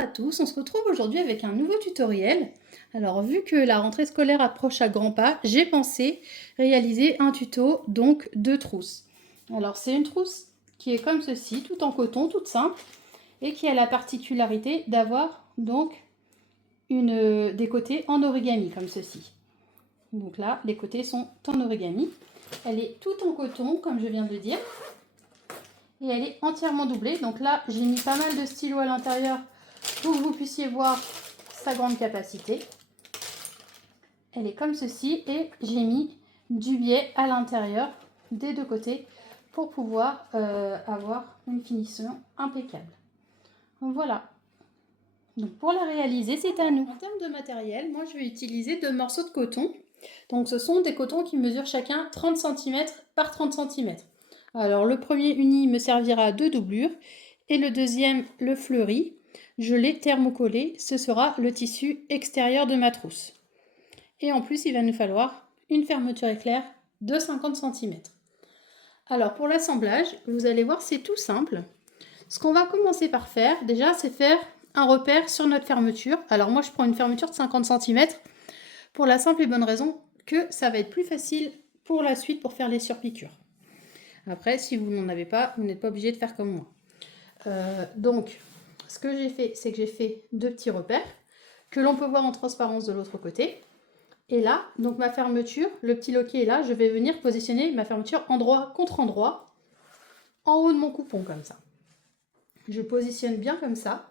à tous, on se retrouve aujourd'hui avec un nouveau tutoriel. Alors vu que la rentrée scolaire approche à grands pas, j'ai pensé réaliser un tuto donc de trousse. Alors c'est une trousse qui est comme ceci, tout en coton, toute simple, et qui a la particularité d'avoir donc des côtés en origami comme ceci. Donc là, les côtés sont en origami. Elle est toute en coton, comme je viens de le dire. Et elle est entièrement doublée. Donc là, j'ai mis pas mal de stylos à l'intérieur pour que vous puissiez voir sa grande capacité. Elle est comme ceci et j'ai mis du biais à l'intérieur des deux côtés pour pouvoir avoir une finition impeccable. Voilà. Donc pour la réaliser, c'est à nous. En termes de matériel, moi je vais utiliser 2 morceaux de coton. Donc ce sont des cotons qui mesurent chacun 30 cm par 30 cm. Alors le premier uni me servira de doublure et le deuxième, le fleuri, je l'ai thermocollé. Ce sera le tissu extérieur de ma trousse. Et en plus, il va nous falloir une fermeture éclair de 50 cm. Alors pour l'assemblage, vous allez voir, c'est tout simple. Ce qu'on va commencer par faire, déjà, c'est faire un repère sur notre fermeture. Alors moi, je prends une fermeture de 50 cm pour la simple et bonne raison que ça va être plus facile pour la suite pour faire les surpiqûres. Après, si vous n'en avez pas, vous n'êtes pas obligé de faire comme moi. Donc, ce que j'ai fait, c'est que j'ai fait 2 petits repères que l'on peut voir en transparence de l'autre côté. Et là, donc ma fermeture, le petit loquet est là, je vais venir positionner ma fermeture endroit contre endroit, en haut de mon coupon comme ça. Je positionne bien comme ça.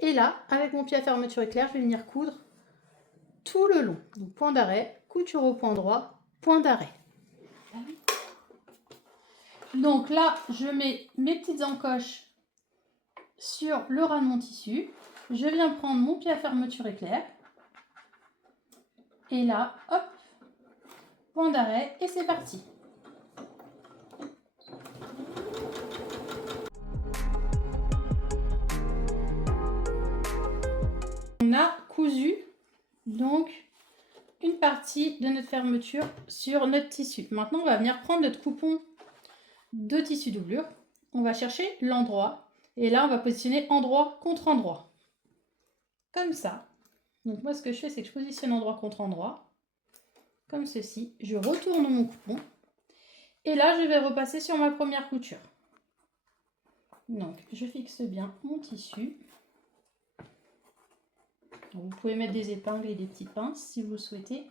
Et là, avec mon pied à fermeture éclair, je vais venir coudre tout le long. Donc point d'arrêt, couture au point droit, point d'arrêt. Donc là, je mets mes petites encoches sur le ras de mon tissu. Je viens prendre mon pied à fermeture éclair. Et là, hop, point d'arrêt et c'est parti. On a cousu donc une partie de notre fermeture sur notre tissu. Maintenant, on va venir prendre notre coupon de tissu doublure. On va chercher l'endroit et là, on va positionner endroit contre endroit. Comme ça. Donc moi, ce que je fais, c'est que je positionne endroit contre endroit. Comme ceci. Je retourne mon coupon. Et là, je vais repasser sur ma première couture. Donc, je fixe bien mon tissu. Donc, vous pouvez mettre des épingles et des petites pinces si vous le souhaitez.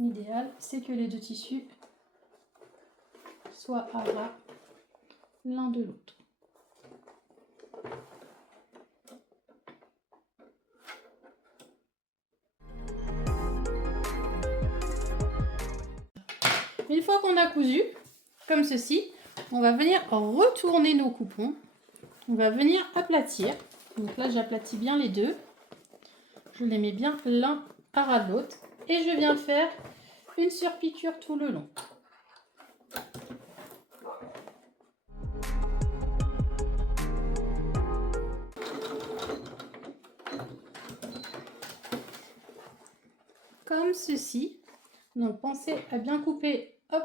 L'idéal, c'est que les deux tissus soient à ras l'un de l'autre. Une fois qu'on a cousu, comme ceci, on va venir retourner nos coupons. On va venir aplatir. Donc là, j'aplatis bien les deux. Je les mets bien l'un à ras de l'autre. Et je viens faire une surpiqûre tout le long. Comme ceci. Donc pensez à bien couper, hop,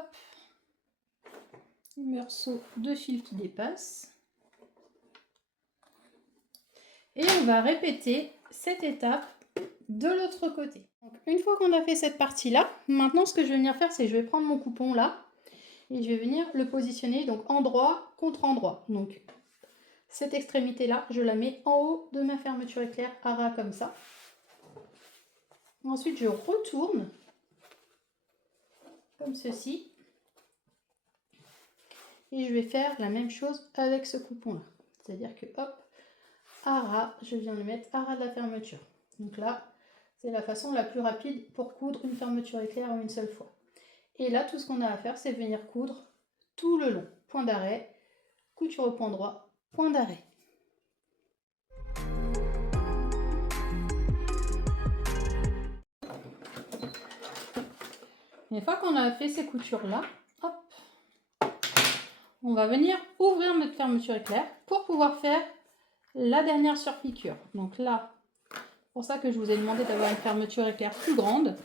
les morceaux de fil qui dépassent. Et on va répéter cette étape de l'autre côté. Donc, une fois qu'on a fait cette partie-là, maintenant ce que je vais venir faire, c'est que je vais prendre mon coupon là et je vais venir le positionner donc endroit contre endroit. Donc cette extrémité-là, je la mets en haut de ma fermeture éclair à ras comme ça. Ensuite, je retourne comme ceci. Et je vais faire la même chose avec ce coupon-là. C'est-à-dire que, hop, à ras, je viens le mettre à ras de la fermeture. Donc là, c'est la façon la plus rapide pour coudre une fermeture éclair en une seule fois. Et là, tout ce qu'on a à faire, c'est venir coudre tout le long. Point d'arrêt, couture au point droit, point d'arrêt. Une fois qu'on a fait ces coutures-là, hop, on va venir ouvrir notre fermeture éclair pour pouvoir faire la dernière surpiqûre. Donc là, c'est pour ça que je vous ai demandé d'avoir une fermeture éclair plus grande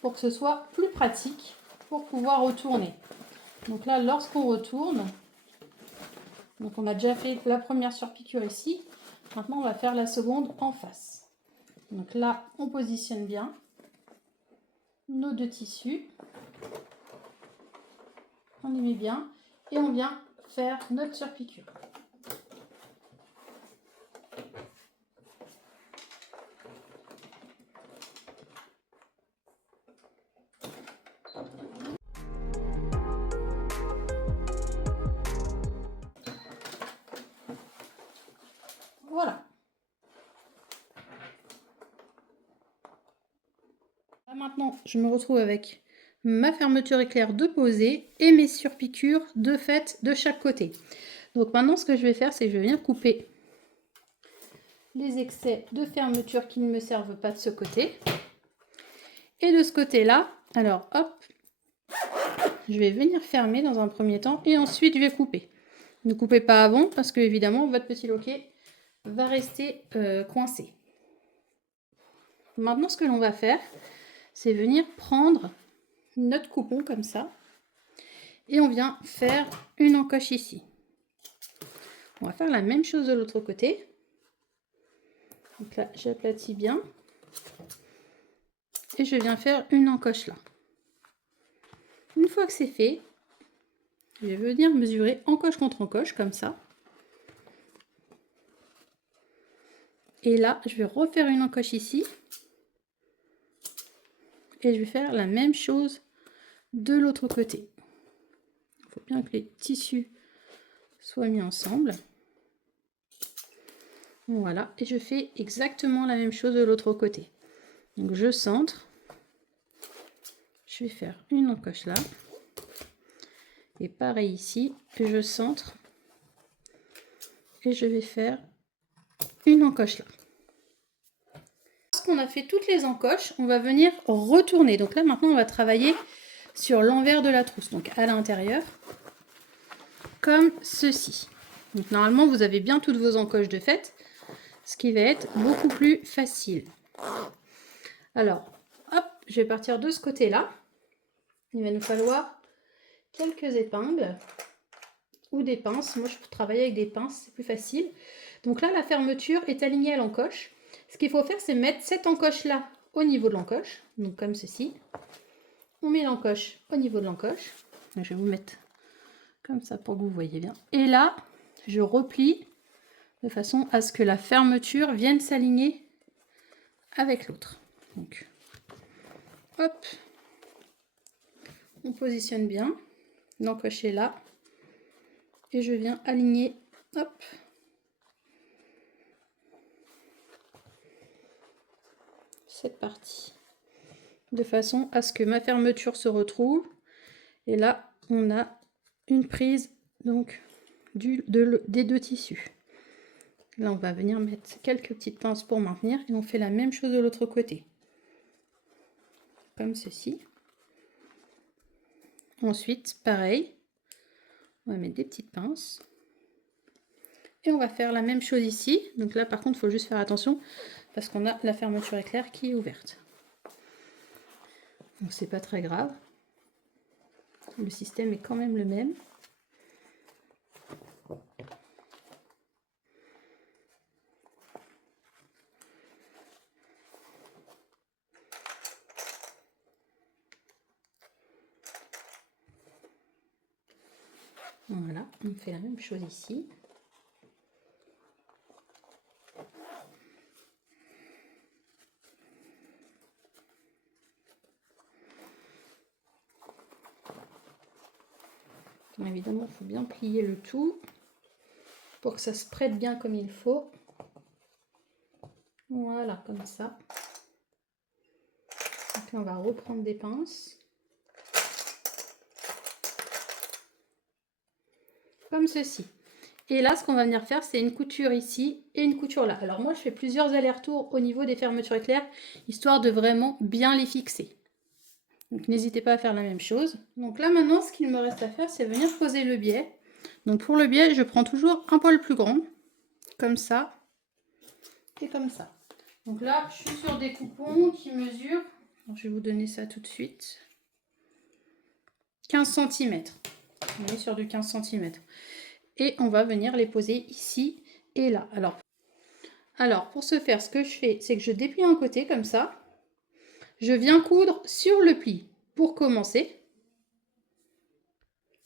pour que ce soit plus pratique pour pouvoir retourner. Donc là, lorsqu'on retourne, Donc on a déjà fait la première surpiqûre ici. Maintenant on va faire la seconde en face. Donc là on positionne bien nos deux tissus. On les met bien et on vient faire notre surpiqûre. Voilà. Là, maintenant, je me retrouve avec ma fermeture éclair de posée et mes surpiqûres de fait de chaque côté. Donc maintenant, ce que je vais faire, c'est que je vais venir couper les excès de fermeture qui ne me servent pas de ce côté. Et de ce côté-là, alors hop, je vais venir fermer dans un premier temps et ensuite je vais couper. Ne coupez pas avant parce que évidemment votre petit loquet va rester coincé. Maintenant, ce que l'on va faire, c'est venir prendre notre coupon comme ça et on vient faire une encoche ici. On va faire la même chose de l'autre côté. Donc là, j'aplatis bien et je viens faire une encoche là. Une fois que c'est fait, je vais venir mesurer encoche contre encoche comme ça. Et là, je vais refaire une encoche ici. Et je vais faire la même chose de l'autre côté. Il faut bien que les tissus soient mis ensemble. Voilà, et je fais exactement la même chose de l'autre côté. Donc je centre. Je vais faire une encoche là. Et pareil ici, je centre. Et je vais faire une encoche là. Lorsqu'on a fait toutes les encoches, on va venir retourner. Donc là maintenant on va travailler sur l'envers de la trousse, donc à l'intérieur, comme ceci. Donc normalement vous avez bien toutes vos encoches de fait, ce qui va être beaucoup plus facile. Alors, hop, je vais partir de ce côté-là. Il va nous falloir quelques épingles ou des pinces. Moi je peux travailler avec des pinces, c'est plus facile. Donc là la fermeture est alignée à l'encoche. Ce qu'il faut faire, c'est mettre cette encoche-là au niveau de l'encoche, donc comme ceci. On met l'encoche au niveau de l'encoche. Je vais vous mettre comme ça pour que vous voyez bien. Et là, je replie de façon à ce que la fermeture vienne s'aligner avec l'autre. Donc, hop, on positionne bien. L'encoche est là. Et je viens aligner, hop, cette partie. De façon à ce que ma fermeture se retrouve. Et là, on a une prise donc des deux tissus. Là, on va venir mettre quelques petites pinces pour maintenir et on fait la même chose de l'autre côté. Comme ceci. Ensuite, pareil, on va mettre des petites pinces. Et on va faire la même chose ici. Donc là, par contre, il faut juste faire attention parce qu'on a la fermeture éclair qui est ouverte. Donc, c'est pas très grave. Le système est quand même le même. Voilà, on fait la même chose ici. Bon, évidemment, il faut bien plier le tout pour que ça se prête bien comme il faut. Voilà, comme ça. Donc là, on va reprendre des pinces. Comme ceci. Et là, ce qu'on va venir faire, c'est une couture ici et une couture là. Alors moi, je fais plusieurs allers-retours au niveau des fermetures éclair, histoire de vraiment bien les fixer. Donc n'hésitez pas à faire la même chose. Donc là, maintenant, ce qu'il me reste à faire, c'est venir poser le biais. Donc pour le biais, je prends toujours un poil plus grand, comme ça, et comme ça. Donc là, je suis sur des coupons qui mesurent, alors, je vais vous donner ça tout de suite, 15 cm. On est sur du 15 cm. et on va venir les poser ici et là. Alors pour ce faire, ce que je fais, c'est que je déplie un côté comme ça. Je viens coudre sur le pli pour commencer.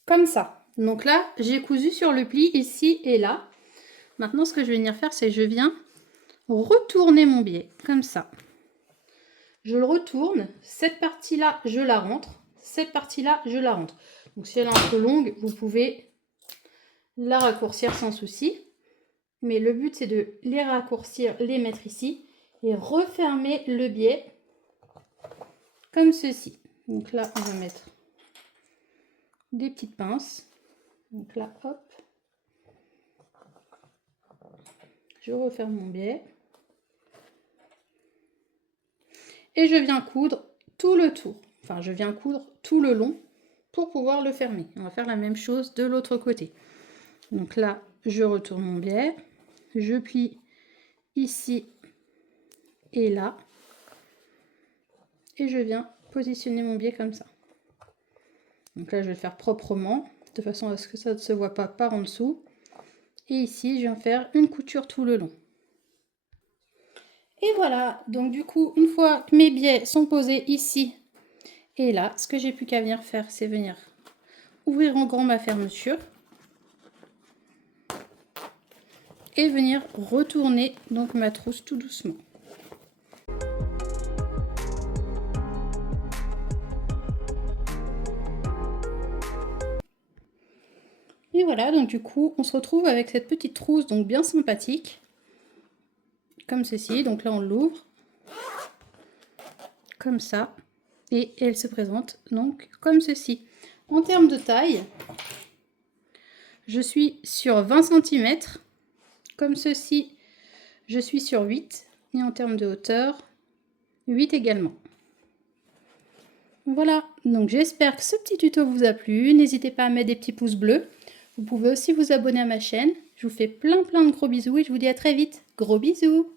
Comme ça. Donc là, j'ai cousu sur le pli ici et là. Maintenant, ce que je vais venir faire, c'est que je viens retourner mon biais comme ça. Je le retourne. Cette partie-là, je la rentre. Cette partie-là, je la rentre. Donc si elle est un peu longue, vous pouvez la raccourcir sans souci. Mais le but, c'est de les raccourcir, les mettre ici et refermer le biais comme ceci. Donc là, on va mettre des petites pinces. Donc là, hop. Je referme mon biais. Et je viens coudre tout le tour. Enfin, je viens coudre tout le long pour pouvoir le fermer. On va faire la même chose de l'autre côté. Donc là, je retourne mon biais. Je plie ici et là. Et je viens positionner mon biais comme ça. Donc là, je vais le faire proprement, de façon à ce que ça ne se voit pas par en dessous. Et ici, je viens faire une couture tout le long. Et voilà, donc du coup, une fois que mes biais sont posés ici et là, ce que j'ai plus qu'à venir faire, c'est venir ouvrir en grand ma fermeture et venir retourner donc ma trousse tout doucement. Et voilà, donc du coup, on se retrouve avec cette petite trousse donc bien sympathique, comme ceci. Donc là, on l'ouvre comme ça et elle se présente donc comme ceci. En termes de taille, je suis sur 20 cm, comme ceci, je suis sur 8 et en termes de hauteur, 8 également. Voilà, donc j'espère que ce petit tuto vous a plu. N'hésitez pas à mettre des petits pouces bleus. Vous pouvez aussi vous abonner à ma chaîne. Je vous fais plein de gros bisous et je vous dis à très vite. Gros bisous!